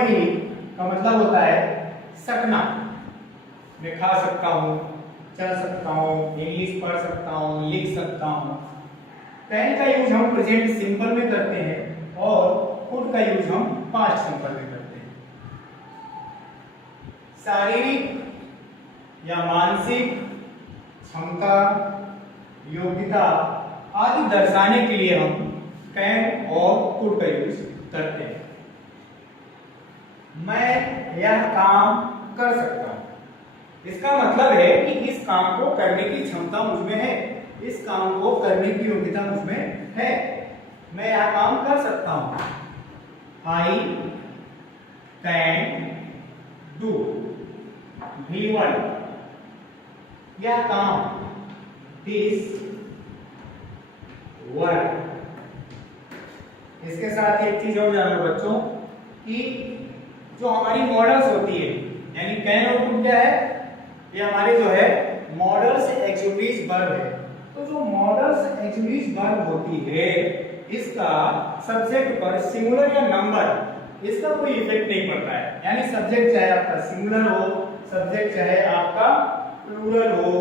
ही का मतलब होता है सकना। मैं खा सकता हूँ, चल सकता हूँ, इंग्लिश पढ़ सकता हूँ, लिख सकता हूँ। कैन का यूज हम प्रेजेंट सिंपल में करते हैं और कुड का यूज हम पास्ट सिंपल में करते हैं। शारीरिक या मानसिक क्षमता, योग्यता आदि दर्शाने के लिए हम कैन और कुड का यूज करते हैं। मैं यह काम कर सकता हूँ, इसका मतलब है कि इस काम को करने की क्षमता मुझमें है, इस काम को करने की योग्यता मुझमें है, मैं यह काम कर सकता हूँ। आई कैन डू V1 यह काम, दिस वर्क। इसके साथ एक चीज और जान लो बच्चों कि जो हमारी मॉडल्स होती है, यानी कैन और कुड क्या है, ये हमारे जो है मॉडल्स एक्सक्यूटिव वर्ब है। तो जो मॉडल्स एक्सक्यूटिव वर्ब होती है इसका सब्जेक्ट पर सिंगुलर या नंबर इसका कोई इफेक्ट नहीं पड़ता है। यानी सब्जेक्ट चाहे आपका सिंगुलर हो, सब्जेक्ट चाहे आपका प्लूरल हो,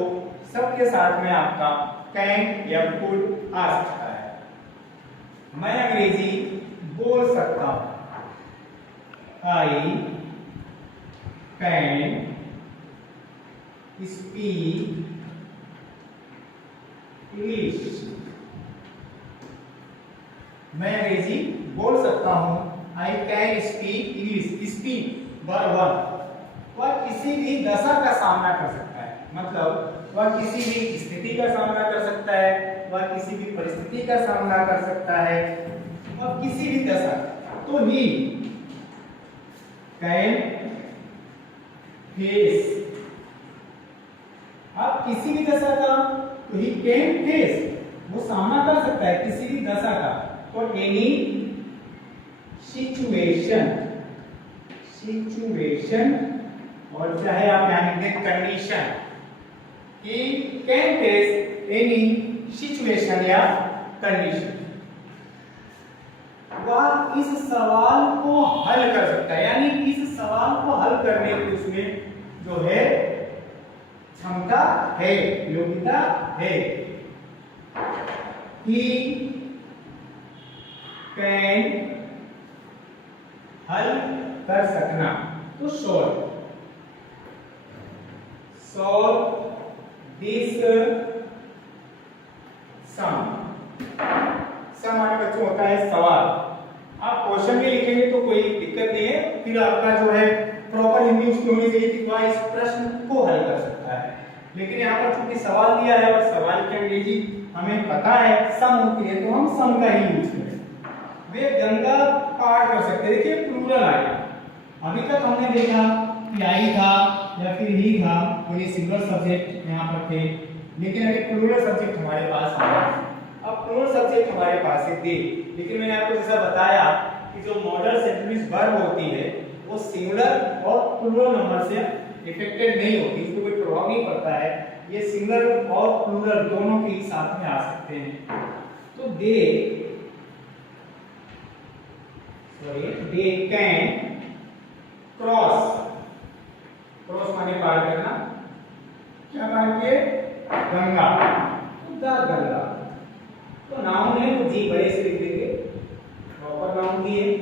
सबके साथ में आपका कैन या कुड आ सकता है। मैं अंग्रेजी बोल सकता हूं, आई कैन स्पीक इंग्लिश। मैं अंग्रेजी बोल सकता हूं, I can speak English. Speak verb one, वह किसी भी दशा का सामना कर सकता है, मतलब वह किसी भी स्थिति का सामना कर सकता है, वह किसी भी परिस्थिति का सामना कर सकता है, वह किसी भी दशा। तो ही कैन फेस, आप किसी भी दशा का, तो ही कैन फेस, वो सामना कर सकता है किसी भी दशा का। तो एनी सिचुएशन, सिचुएशन और चाहे आप यहां लिख दें कंडीशन, कि कैन फेस एनी सिचुएशन या कंडीशन, वह इस सवाल को हल कर सकता है। यानी इस सवाल को हल करने की उसमें जो है क्षमता है, योग्यता है। ही कैन हल कर सकना, तो सॉल्व, सॉल्व दिस सम। सम हमारे बच्चों होता है सवाल। आप क्वेश्चन भी लिखेंगे तो कोई दिक्कत नहीं है, फिर आपका जो है प्रॉपर हिंदी उसकी होनी चाहिए कि वह इस प्रश्न को हल कर सकता है। लेकिन यहाँ पर चूंकि सवाल दिया है और सवाल की अंग्रेजी हमें पता है सम होती है, तो हम सम का ही यूज करें। वे गंगा पार कर सकते हैं। देखिए प्लूरल आ गया। अभी तक हमने देखा कि आई था या फिर ही था, तो ये सिंगल सब्जेक्ट यहाँ पर थे, लेकिन अभी प्लूरल सब्जेक्ट हमारे पास आया। अब प्लूरल सब्जेक्ट हमारे पास है दे, लेकिन मैंने आपको जैसा बताया कि जो मॉडल सेंटेंस वर्ब होती है वो सिंगुलर और प्लूरल नंबर से इफेक्टेड नहीं होती, इसको कोई प्रभाव नहीं पड़ता है। ये सिंगुलर और प्लूरल दोनों के ही साथ में आ सकते हैं। तो दे कैन क्रॉस, क्रॉस माने पार करना, क्या पार किए, गंगा, द गंगा। तो नाउन है तो जी बड़े से लिख देंगे, प्रॉपर नाउन दिए।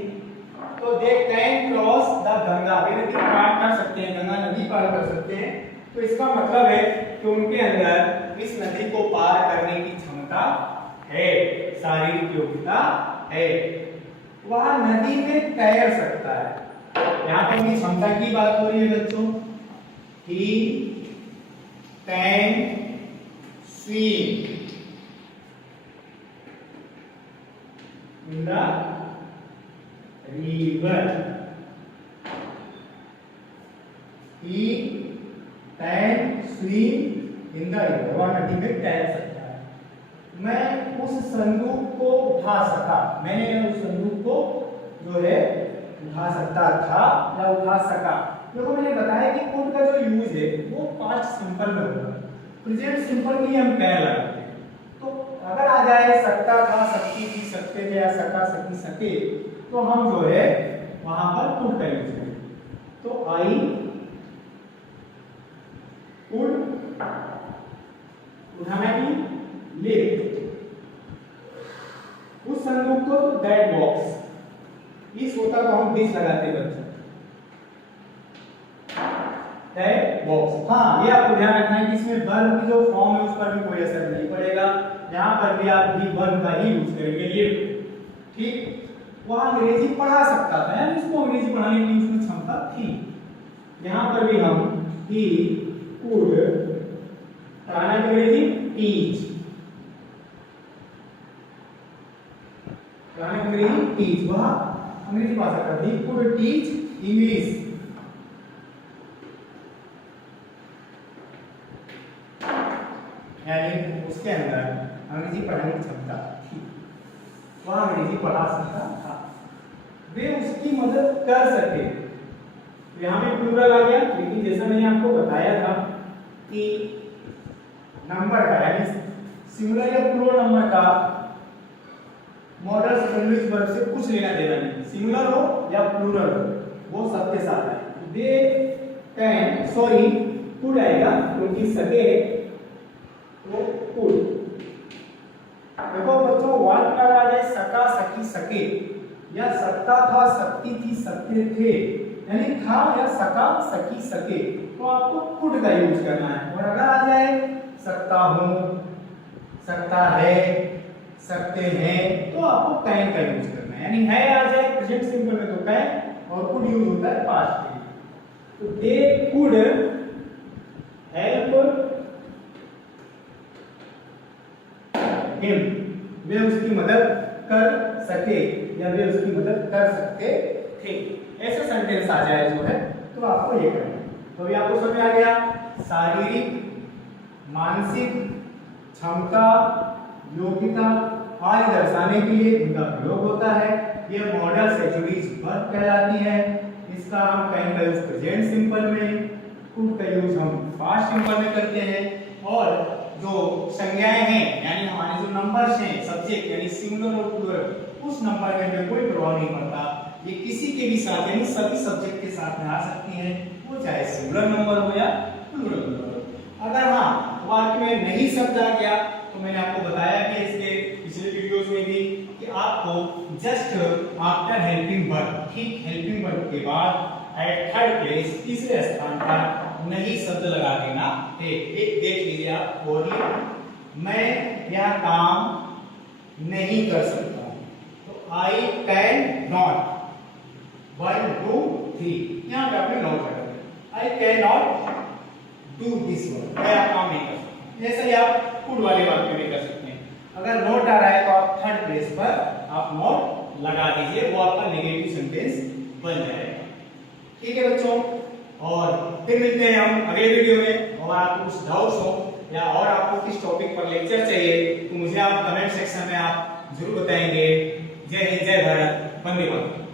तो they can cross the Ganga, वे नदी पार कर सकते हैं, गंगा नदी पार कर सकते हैं। तो इसका मतलब है कि उनके अंदर इस नदी को पार करने की क्षमता है, शारीरिक योग्यता है, वह नदी में तैर सकता है। यहाँ पर भी क्षमता की बात हो रही है बच्चों। He can swim in the river, he can swim in the river, वह नदी में तैर सकता है। मैं उस संदूक को उठा सका, मैंने उस संदूक को जो है उठा सकता था या उठा सका। देखो मैंने बताया कि कुड का जो यूज है वो पास्ट सिंपल में होगा, प्रेजेंट सिंपल में हम कैन लगाते हैं। तो अगर आ जाए सकता था, सकती थी, सकते थे या सका, सकी, सके, तो हम जो है वहां पर कुड का यूज करेंगे। तो आई कुड उठाना की लिफ्ट उस संदूक को, दैट बॉक्स। इस होता तो हम दिस लगाते बच्चों, दैट बॉक्स। हाँ, ये आपको ध्यान रखना है कि इसमें वर्ब की जो फॉर्म है उस पर भी कोई असर नहीं पड़ेगा। यहाँ पर भी आप भी वर्ब का ही यूज करेंगे, लिफ्ट। ठीक, वह अंग्रेजी पढ़ा सकता था, यानी उसको अंग्रेजी पढ़ाने की उसमें क्षमता थी। यहाँ पर भी हम ही कुड पढ़ाना अंग्रेजी, टीच अंग्रेजी, टीच। वह अंग्रेजी पढ़ा सकता था, ही कुड टीच इंग्लिश। यानी उसके अंदर अंग्रेजी पढ़ाने की क्षमता थी, वह अंग्रेजी पढ़ा सकता था, वे उसकी मदद कर सके। तो यहाँ पे प्लूरल आ गया, लेकिन जैसा मैंने आपको बताया था कि नंबर का यानी सिंगुलर या प्लूरल नंबर का मॉडल सेकंड वर्ब से कुछ लेना देना नहीं, सिंगुलर हो या प्लूरल हो वो सबके साथ है। दे कैन, सॉरी कुड आएगा क्योंकि सके तो कुड। देखो बच्चों, वाक्य अगर आ जाए सका, सकी, सके, या सकता था, सकती थी, सकते थे, यानी था या सका, सकी, सके, तो आपको कुड का यूज करना है। और अगर आ जाए सकता हूं, सकता है, सकते हैं, तो आपको कैन का यूज करना है। यानी है आ जाए प्रेजेंट सिंपल में तो कैन, और कुड यूज होता है पास्ट के लिए। तो दे कुड हेल्प हिम, वे उसकी मदद कर सके या वे उसकी मदद कर सकते थे। ऐसा सेंटेंस आ जाए जो है तो आपको ये करना है। तो अभी आपको समझ आ गया, शारीरिक, मानसिक क्षमता, योग्यता आदि दर्शाने के लिए इनका प्रयोग होता है। यह मॉडल से जुड़ी वर्ब कहलाती है। इसका हम कैन का यूज प्रेजेंट सिंपल में, कुड का यूज हम पास्ट सिंपल में करते हैं। और जो संज्ञाएं हैं यानी हमारे जो नंबर्स हैं सब्जेक्ट यानी सिंगुलर और प्लूरल, उस नंबर के अंदर कोई प्रभाव नहीं पड़ता। ये किसी के भी साथ यानी सभी सब्जेक्ट के साथ में आ सकती हैं, वो चाहे सिंगुलर नंबर हो या प्लूरल नंबर हो। अगर हाँ वाक्य में नहीं शब्द आ गया तो मैंने आपको बताया कि इसके पिछले वीडियोस में भी कि आपको जस्ट आफ्टर हेल्पिंग वर्ब, ठीक हेल्पिंग वर्ब के बाद एट थर्ड प्लेस तीसरे स्थान पर नहीं शब्द लगा देना है। एक देख लीजिए आप, ओनली मैं यह काम नहीं कर सकता हूं, तो आई कैन नॉट, 1 2 3 यहां पे आपने नॉट लगा दिया, I can not do this work, मैं यह काम नहीं कर सकता। ऐसे ही आप कुड वाले वाक्य में कर सकते हैं। अगर नॉट आ रहा है तो आप थर्ड प्लेस पर आप नॉट लगा दीजिए, वो आपका नेगेटिव सेंटेंस बन जाएगा। ठीक है बच्चों, और फिर मिलते हैं हम अगले वीडियो में। और आपको कुछ डाउट्स हो या और आपको किस टॉपिक पर लेक्चर चाहिए तो मुझे आप कमेंट सेक्शन में आप जरूर बताएंगे। जय हिंद, जय भारत, वंदे मातरम।